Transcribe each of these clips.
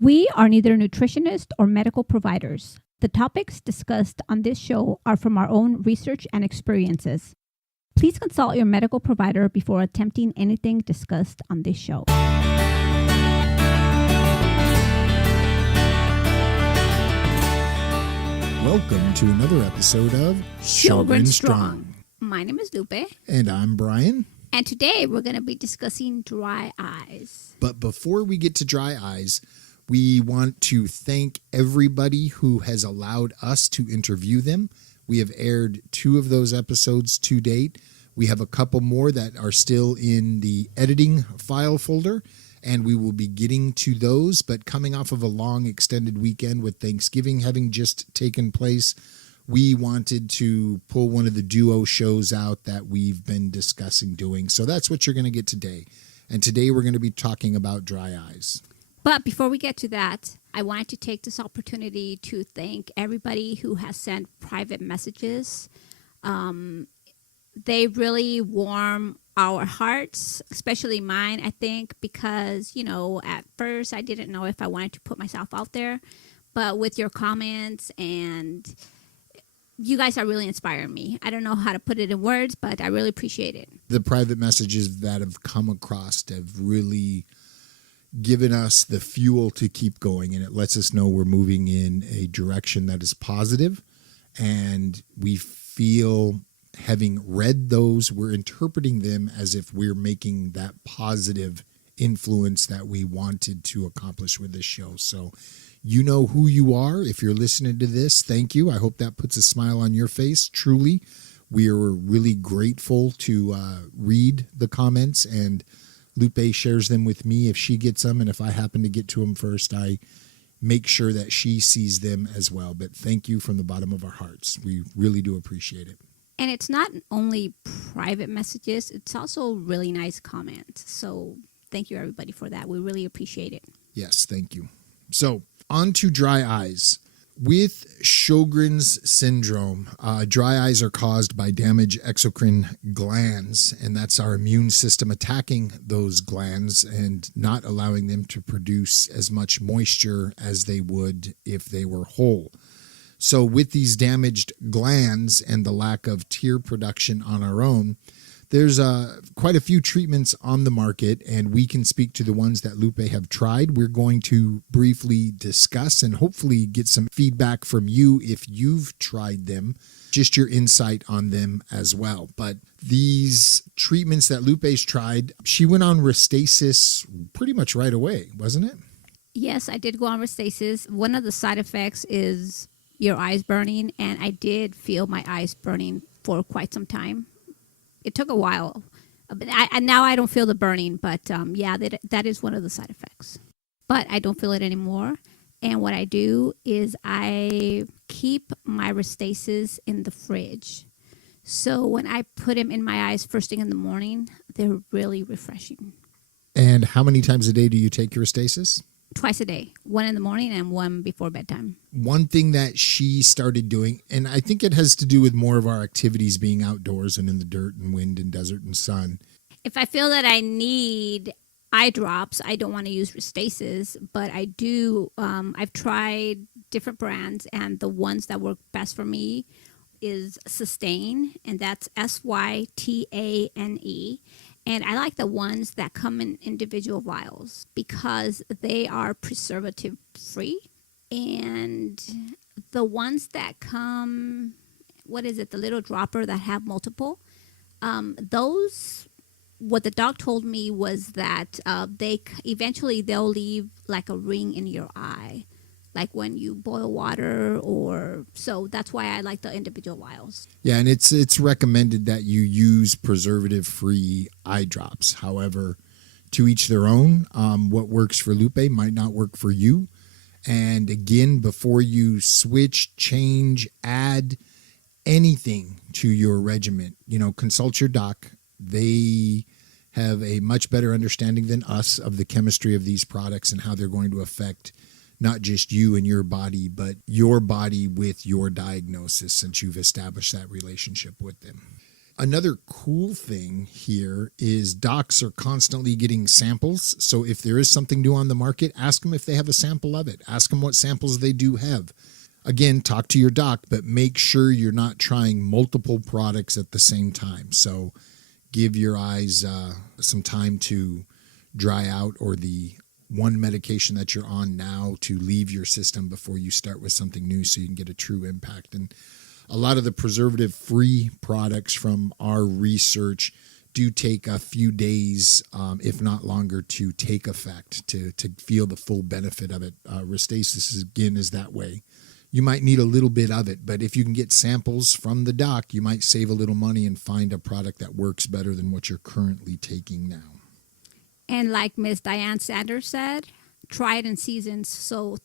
We are neither nutritionists or medical providers. The topics discussed on this show are from our own research and experiences. Please consult your medical provider before attempting anything discussed on this show. Welcome to another episode of Sjogren Strong. My name is Lupe. And I'm Brian. And today we're going to be discussing dry eyes. But before we get to dry eyes, we want to thank everybody who has allowed us to interview them. We have aired 2 of those episodes to date. We have a couple more that are still in the editing file folder, and we will be getting to those. But coming off of a long extended weekend with Thanksgiving having just taken place, we wanted to pull one of the duo shows out that we've been discussing doing. So that's what you're going to get today. And today we're going to be talking about dry eyes. But before we get to that, I wanted to take this opportunity to thank everybody who has sent private messages. They really warm our hearts, especially mine, I think, because, at first I didn't know if I wanted to put myself out there. But with your comments and you guys are really inspiring me. I don't know how to put it in words, but I really appreciate it. The private messages that have come across have really given us the fuel to keep going, and it lets us know we're moving in a direction that is positive, and we feel, having read those, we're interpreting them as if we're making that positive influence that we wanted to accomplish with this show. So you know who you are. If you're listening to this, thank you. I hope that puts a smile on your face. Truly, we are really grateful to read the comments, and Lupe shares them with me if she gets them, and if I happen to get to them first, I make sure that she sees them as well. But thank you from the bottom of our hearts. We really do appreciate it. And it's not only private messages, it's also really nice comments. So thank you, everybody, for that. We really appreciate it. Yes, thank you. So on to dry eyes. With Sjogren's syndrome, dry eyes are caused by damaged exocrine glands, and that's our immune system attacking those glands and not allowing them to produce as much moisture as they would if they were whole. So with these damaged glands and the lack of tear production on our own, there's quite a few treatments on the market, and we can speak to the ones that Lupe have tried. We're going to briefly discuss and hopefully get some feedback from you if you've tried them, just your insight on them as well. But these treatments that Lupe's tried, she went on Restasis pretty much right away, wasn't it? Yes, I did go on Restasis. One of the side effects is your eyes burning, and I did feel my eyes burning for quite some time. It took a while. Now I don't feel the burning, but that is one of the side effects. But I don't feel it anymore. And what I do is I keep my Restasis in the fridge. So when I put them in my eyes first thing in the morning, they're really refreshing. And how many times a day do you take your Restasis? Twice a day, 1 in the morning and 1 before bedtime. One thing that she started doing, and I think it has to do with more of our activities being outdoors and in the dirt and wind and desert and sun. If I feel that I need eye drops, I don't want to use Restasis, but I do. I've tried different brands, and the ones that work best for me is Sustain, and that's Sytane. And I like the ones that come in individual vials because they are preservative free. And the ones that come, the little dropper that have multiple, those, what the doc told me was that they'll leave like a ring in your eye, like when you boil water, so that's why I like the individual vials. Yeah, and it's recommended that you use preservative-free eye drops. However, to each their own. What works for Lupe might not work for you. And again, before you switch, change, add anything to your regimen, consult your doc. They have a much better understanding than us of the chemistry of these products and how they're going to affect not just you and your body, but your body with your diagnosis, since you've established that relationship with them. Another cool thing here is docs are constantly getting samples. So if there is something new on the market, ask them if they have a sample of it. Ask them what samples they do have. Again, talk to your doc, but make sure you're not trying multiple products at the same time. So give your eyes some time to dry out, or the one medication that you're on now to leave your system before you start with something new, so you can get a true impact. And a lot of the preservative-free products from our research do take a few days, if not longer, to take effect, to feel the full benefit of it. Restasis, again, is that way. You might need a little bit of it, but if you can get samples from the doc, you might save a little money and find a product that works better than what you're currently taking now. And like Miss Diane Sanders said, try it in seasons. So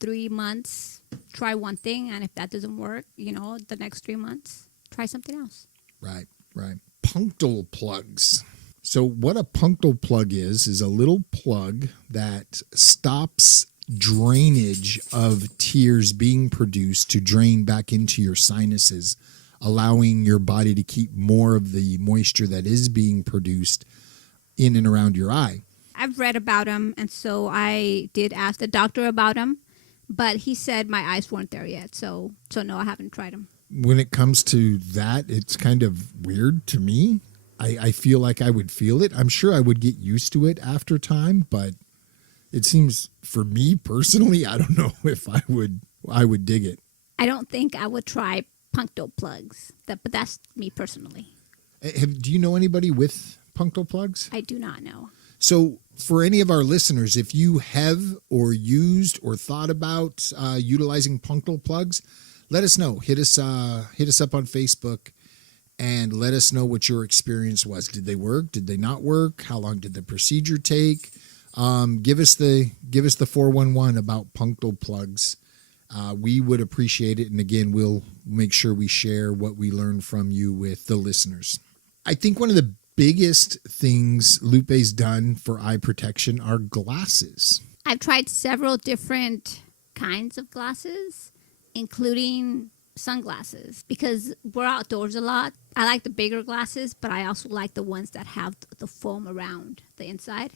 3 months, try one thing, and if that doesn't work, the next 3 months, try something else. Right. Punctal plugs. So what a punctal plug is a little plug that stops drainage of tears being produced to drain back into your sinuses, allowing your body to keep more of the moisture that is being produced in and around your eye. I've read about them, and so I did ask the doctor about them, but he said my eyes weren't there yet, so no, I haven't tried them. When it comes to that, it's kind of weird to me. I feel like I would feel it. I'm sure I would get used to it after time, but it seems, for me personally, I don't know if I would dig it. I don't think I would try punctal plugs, but that's me personally. Do you know anybody with punctal plugs? I do not know. So for any of our listeners, if you have or used or thought about utilizing punctal plugs, let us know. Hit us up on Facebook and let us know what your experience was. Did they work? Did they not work? How long did the procedure take? Give us the 411 about punctal plugs. We would appreciate it. And again, we'll make sure we share what we learned from you with the listeners. I think one of the biggest things Lupe's done for eye protection are glasses. I've tried several different kinds of glasses, including sunglasses, because we're outdoors a lot. I like the bigger glasses, but I also like the ones that have the foam around the inside,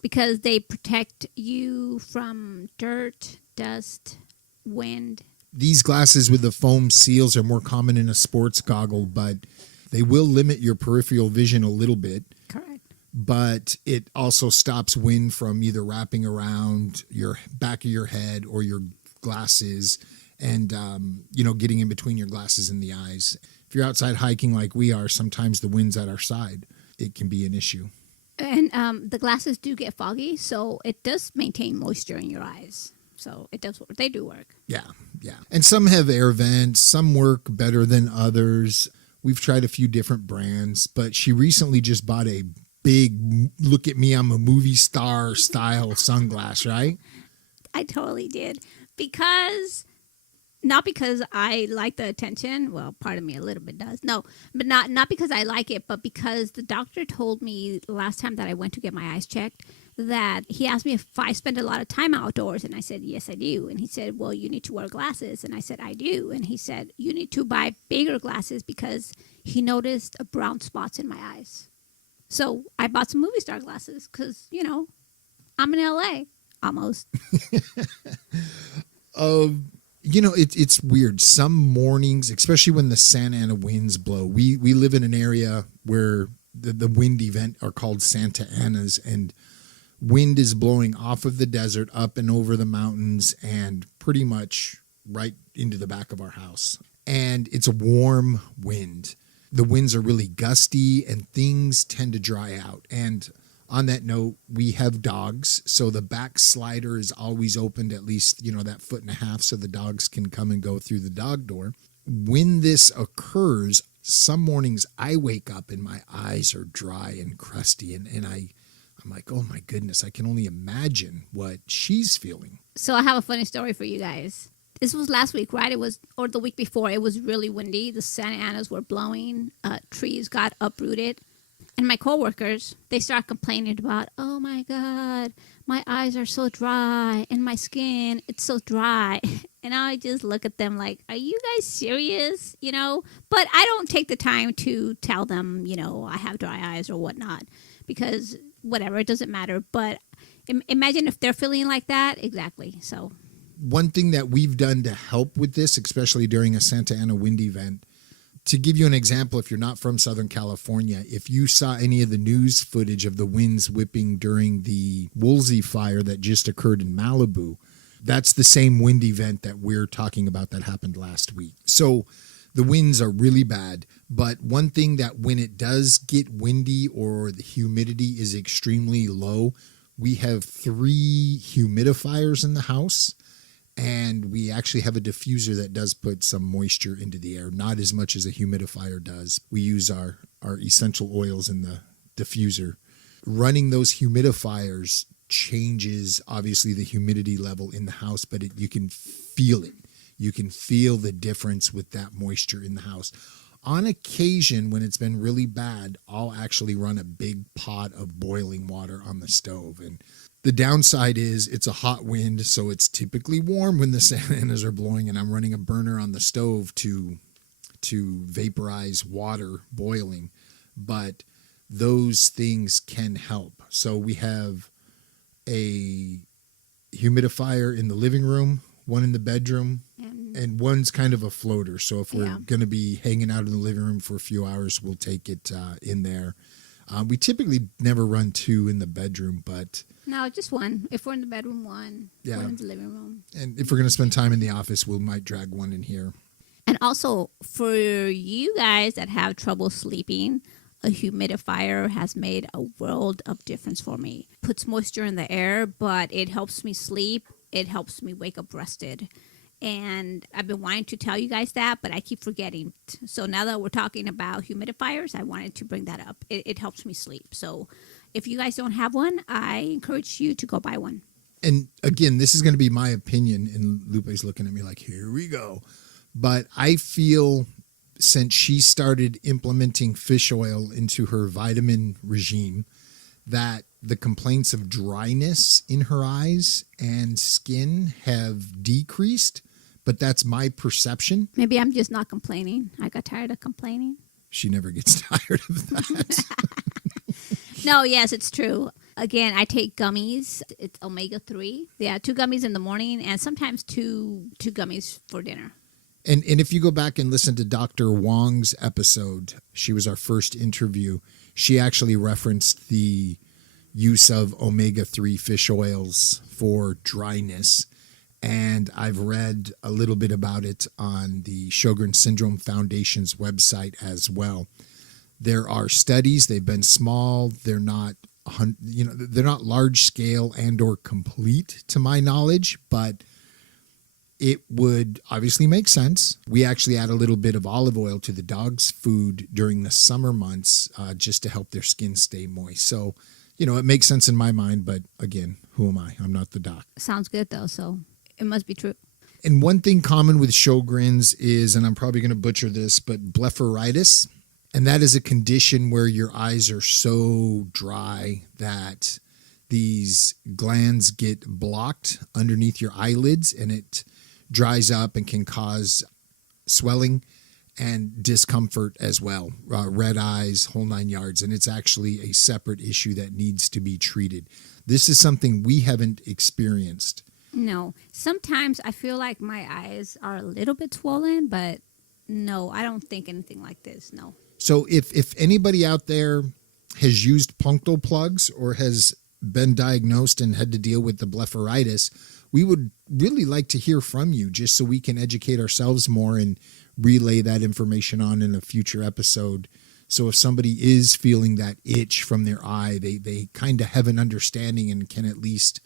because they protect you from dirt, dust, wind. These glasses with the foam seals are more common in a sports goggle, but they will limit your peripheral vision a little bit. Correct. But it also stops wind from either wrapping around your back of your head or your glasses and, getting in between your glasses and the eyes. If you're outside hiking like we are, sometimes the wind's at our side. It can be an issue. And the glasses do get foggy, so it does maintain moisture in your eyes. So it does. They do work. Yeah. And some have air vents. Some work better than others. We've tried a few different brands, but she recently just bought a big, look at me, I'm a movie star style sunglass, right? I totally did. Not because I like the attention. Well, part of me a little bit does. No, but not because I like it, but because the doctor told me last time that I went to get my eyes checked that he asked me if I spend a lot of time outdoors. And I said, yes, I do. And he said, well, you need to wear glasses. And I said, I do. And he said, you need to buy bigger glasses, because he noticed brown spots in my eyes. So I bought some movie star glasses because, I'm in LA almost. It's weird. Some mornings, especially when the Santa Ana winds blow, we live in an area where the wind event are called Santa Anas, and wind is blowing off of the desert up and over the mountains and pretty much right into the back of our house. And it's a warm wind. The winds are really gusty and things tend to dry out. And on that note, we have dogs, so the back slider is always opened at least, that 1.5 feet so the dogs can come and go through the dog door. When this occurs, some mornings I wake up and my eyes are dry and crusty, and I'm like, oh my goodness, I can only imagine what she's feeling. So I have a funny story for you guys. This was last week, right? Or the week before. It was really windy. The Santa Anas were blowing. Trees got uprooted. And my coworkers, they start complaining about, oh my God, my eyes are so dry and my skin, it's so dry. And I just look at them like, are you guys serious? But I don't take the time to tell them, I have dry eyes or whatnot, because whatever, it doesn't matter. But imagine if they're feeling like that. Exactly. So one thing that we've done to help with this, especially during a Santa Ana wind event, to give you an example, if you're not from Southern California, if you saw any of the news footage of the winds whipping during the Woolsey fire that just occurred in Malibu, that's the same wind event that we're talking about that happened last week. So the winds are really bad. But one thing that when it does get windy or the humidity is extremely low, we have 3 humidifiers in the house. And we actually have a diffuser that does put some moisture into the air, not as much as a humidifier does. We use our essential oils in the diffuser. Running those humidifiers changes, obviously, the humidity level in the house, but you can feel it. You can feel the difference with that moisture in the house. On occasion, when it's been really bad, I'll actually run a big pot of boiling water on the stove. And the downside is it's a hot wind, so it's typically warm when the Santa Anas are blowing, and I'm running a burner on the stove to vaporize water boiling. But those things can help. So we have a humidifier in the living room, one in the bedroom, and one's kind of a floater. So if we're going to be hanging out in the living room for a few hours, we'll take it in there. We typically never run 2 in the bedroom, but... No, just one. If we're in the bedroom, one. Yeah. One in the living room. And if we're going to spend time in the office, we might drag one in here. And also, for you guys that have trouble sleeping, a humidifier has made a world of difference for me. Puts moisture in the air, but it helps me sleep. It helps me wake up rested. And I've been wanting to tell you guys that, but I keep forgetting. So now that we're talking about humidifiers, I wanted to bring that up. It helps me sleep. So if you guys don't have one, I encourage you to go buy one. And again, this is going to be my opinion, and Lupe's looking at me like, here we go. But I feel since she started implementing fish oil into her vitamin regime, that the complaints of dryness in her eyes and skin have decreased. But that's my perception. Maybe I'm just not complaining. I got tired of complaining. She never gets tired of that. No, yes, it's true. Again, I take gummies. It's omega-3. Yeah, 2 gummies in the morning and sometimes two gummies for dinner. And if you go back and listen to Dr. Wong's episode, she was our first interview. She actually referenced the use of omega-3 fish oils for dryness. And I've read a little bit about it on the Sjogren Syndrome Foundation's website as well. There are studies. They've been small. They're not, they're not large scale and or complete to my knowledge, but it would obviously make sense. We actually add a little bit of olive oil to the dog's food during the summer months just to help their skin stay moist. So, it makes sense in my mind, but again, who am I? I'm not the doc. Sounds good though, so it must be true. And one thing common with Sjogren's is, and I'm probably going to butcher this, but blepharitis. And that is a condition where your eyes are so dry that these glands get blocked underneath your eyelids and it dries up and can cause swelling and discomfort as well. Red eyes, whole 9 yards. And it's actually a separate issue that needs to be treated. This is something we haven't experienced. No. Sometimes I feel like my eyes are a little bit swollen, but no, I don't think anything like this. No. So if anybody out there has used punctal plugs or has been diagnosed and had to deal with the blepharitis, we would really like to hear from you just so we can educate ourselves more and relay that information on in a future episode. So if somebody is feeling that itch from their eye, they kind of have an understanding and can at least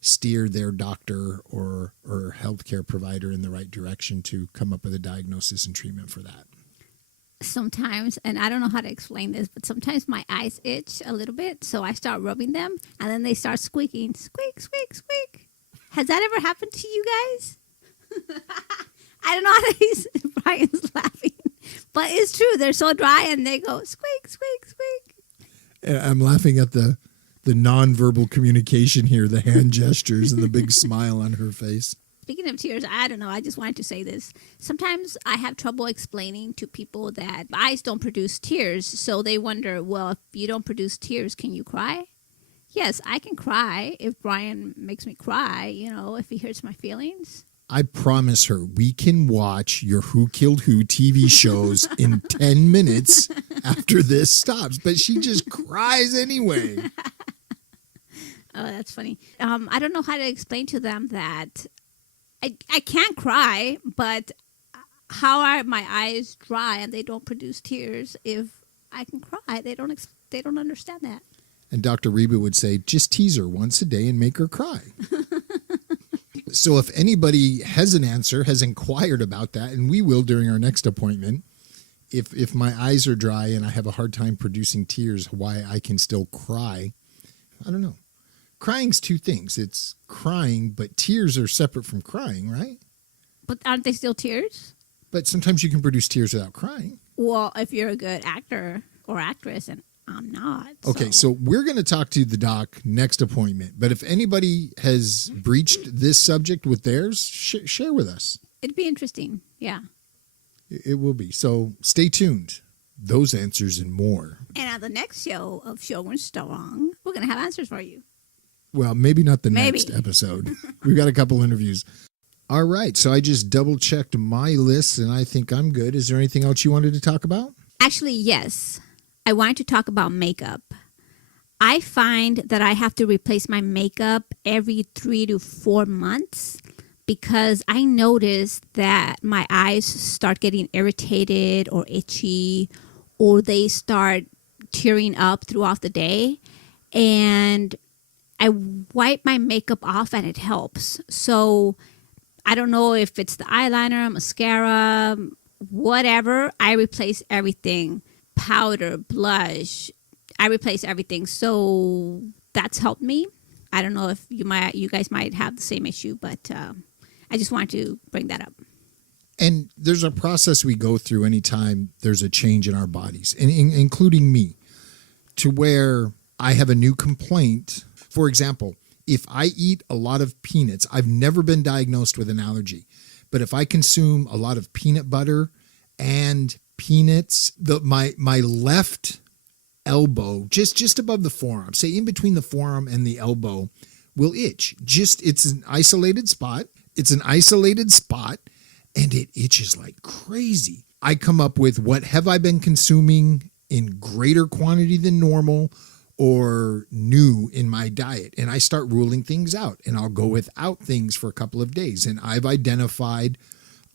steer their doctor or healthcare provider in the right direction to come up with a diagnosis and treatment for that. Sometimes, and I don't know how to explain this, but sometimes my eyes itch a little bit, so I start rubbing them, and then they start squeaking. Squeak, squeak, squeak. Has that ever happened to you guys? I don't know how to... Brian's laughing. But it's true. They're so dry, and they go squeak, squeak, squeak. I'm laughing at the nonverbal communication here, the hand gestures and the big smile on her face. Speaking of tears, I don't know. I just wanted to say this. Sometimes I have trouble explaining to people that eyes don't produce tears. So they wonder, well, if you don't produce tears, can you cry? Yes, I can cry if Brian makes me cry, if he hurts my feelings. I promise her we can watch your Who Killed Who TV shows in 10 minutes after this stops. But she just cries anyway. Oh, that's funny. I don't know how to explain to them that I can't cry, but how are my eyes dry and they don't produce tears if I can cry? They don't understand that. And Dr. Reba would say, just tease her once a day and make her cry. So if anybody has an answer, has inquired about that, and we will during our next appointment, if my eyes are dry and I have a hard time producing tears, why I can still cry, I don't know. Crying's two things. It's crying, but tears are separate from crying, right? But aren't they still tears? But sometimes you can produce tears without crying. Well, if you're a good actor or actress, and I'm not. Okay, so we're going to talk to the doc next appointment. But if anybody has breached this subject with theirs, share with us. It'd be interesting. Yeah. It will be. So stay tuned. Those answers and more. And on the next show of Sjogren Strong, we're going to have answers for you. Well, maybe not the next episode. We've got a couple interviews. All right. So I just double checked my list and I think I'm good. Is there anything else you wanted to talk about? Actually, yes. I wanted to talk about makeup. I find that I have to replace my makeup every 3 to 4 months because I notice that my eyes start getting irritated or itchy, or they start tearing up throughout the day. And I wipe my makeup off and it helps. So I don't know if it's the eyeliner, mascara, whatever. I replace everything. Powder, blush. I replace everything. So that's helped me. I don't know if you guys might have the same issue, but I just wanted to bring that up. And there's a process we go through anytime there's a change in our bodies, including me, to where I have a new complaint. For example, if I eat a lot of peanuts, I've never been diagnosed with an allergy, but if I consume a lot of peanut butter and peanuts, my left elbow, just above the forearm, say in between the forearm and the elbow, will itch. It's an isolated spot. And it itches like crazy. I come up with, what have I been consuming in greater quantity than normal or new in my diet? And I start ruling things out, and I'll go without things for a couple of days. And I've identified,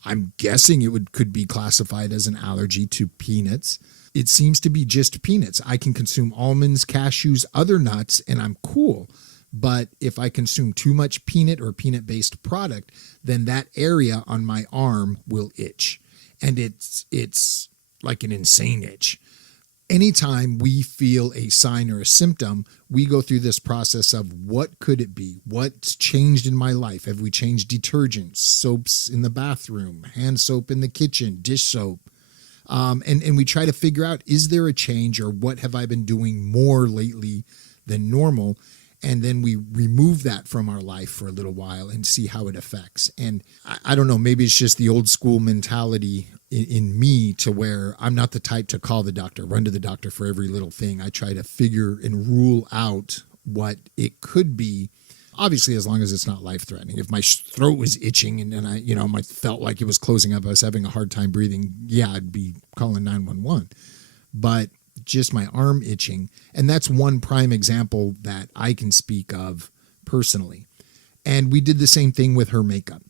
I'm guessing it could be classified as an allergy to peanuts. It seems to be just peanuts. I can consume almonds, cashews, other nuts, and I'm cool. But if I consume too much peanut or peanut-based product, then that area on my arm will itch. And it's like an insane itch. Anytime we feel a sign or a symptom, we go through this process of what could it be? What's changed in my life? Have we changed detergents, soaps in the bathroom, hand soap in the kitchen, dish soap? And we try to figure out, is there a change, or what have I been doing more lately than normal? And then we remove that from our life for a little while and see how it affects. And I don't know, maybe it's just the old school mentality in me, to where I'm not the type to call the doctor, run to the doctor for every little thing. I try to figure and rule out what it could be. Obviously, as long as it's not life-threatening. If my throat was itching and I felt like it was closing up, I was having a hard time breathing, yeah, I'd be calling 911. But just my arm itching. And that's one prime example that I can speak of personally. And we did the same thing with her makeup.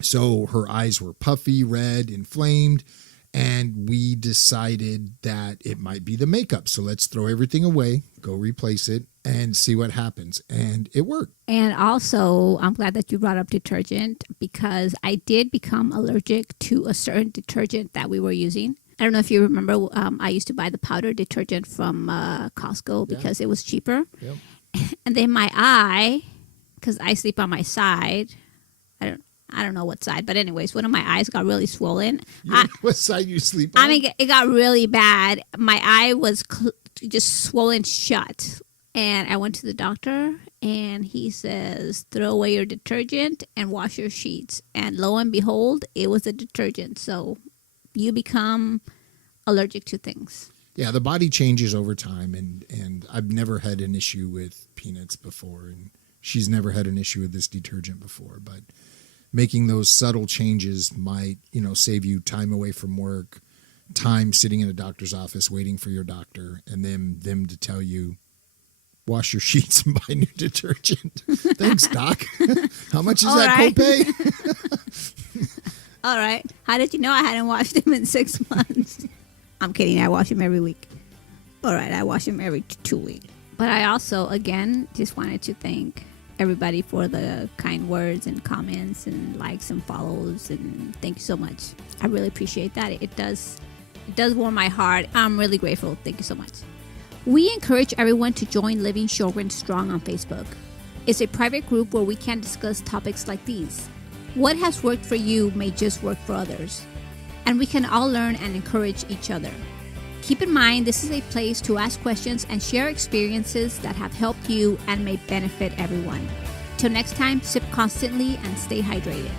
So her eyes were puffy, red, inflamed, and we decided that it might be the makeup. So let's throw everything away, go replace it, and see what happens. And it worked. And also, I'm glad that you brought up detergent, because I did become allergic to a certain detergent that we were using. I don't know if you remember, I used to buy the powder detergent from Costco because it was cheaper. Yep. And then my eye, because I sleep on my side, I don't know what side, but anyways, one of my eyes got really swollen. What side you sleep on? I mean, it got really bad. My eye was just swollen shut. And I went to the doctor, and he says, throw away your detergent and wash your sheets. And lo and behold, it was a detergent. So you become allergic to things. Yeah, the body changes over time, and I've never had an issue with peanuts before, and she's never had an issue with this detergent before. But making those subtle changes might, save you time away from work, time sitting in a doctor's office waiting for your doctor, and then them to tell you, wash your sheets and buy new detergent. Thanks, Doc. How much is that copay? All right. How did you know I hadn't washed them in 6 months? I'm kidding. I wash them every week. All right. I wash them every 2 weeks. But I also, again, just wanted to thank everybody for the kind words and comments and likes and follows. And thank you so much. I really appreciate that. It does warm my heart. I'm really grateful. Thank you so much. We encourage everyone to join Living Sjogren Strong on Facebook. It's a private group where we can discuss topics like these. What has worked for you may just work for others. And we can all learn and encourage each other. Keep in mind, this is a place to ask questions and share experiences that have helped you and may benefit everyone. Till next time, sip constantly and stay hydrated.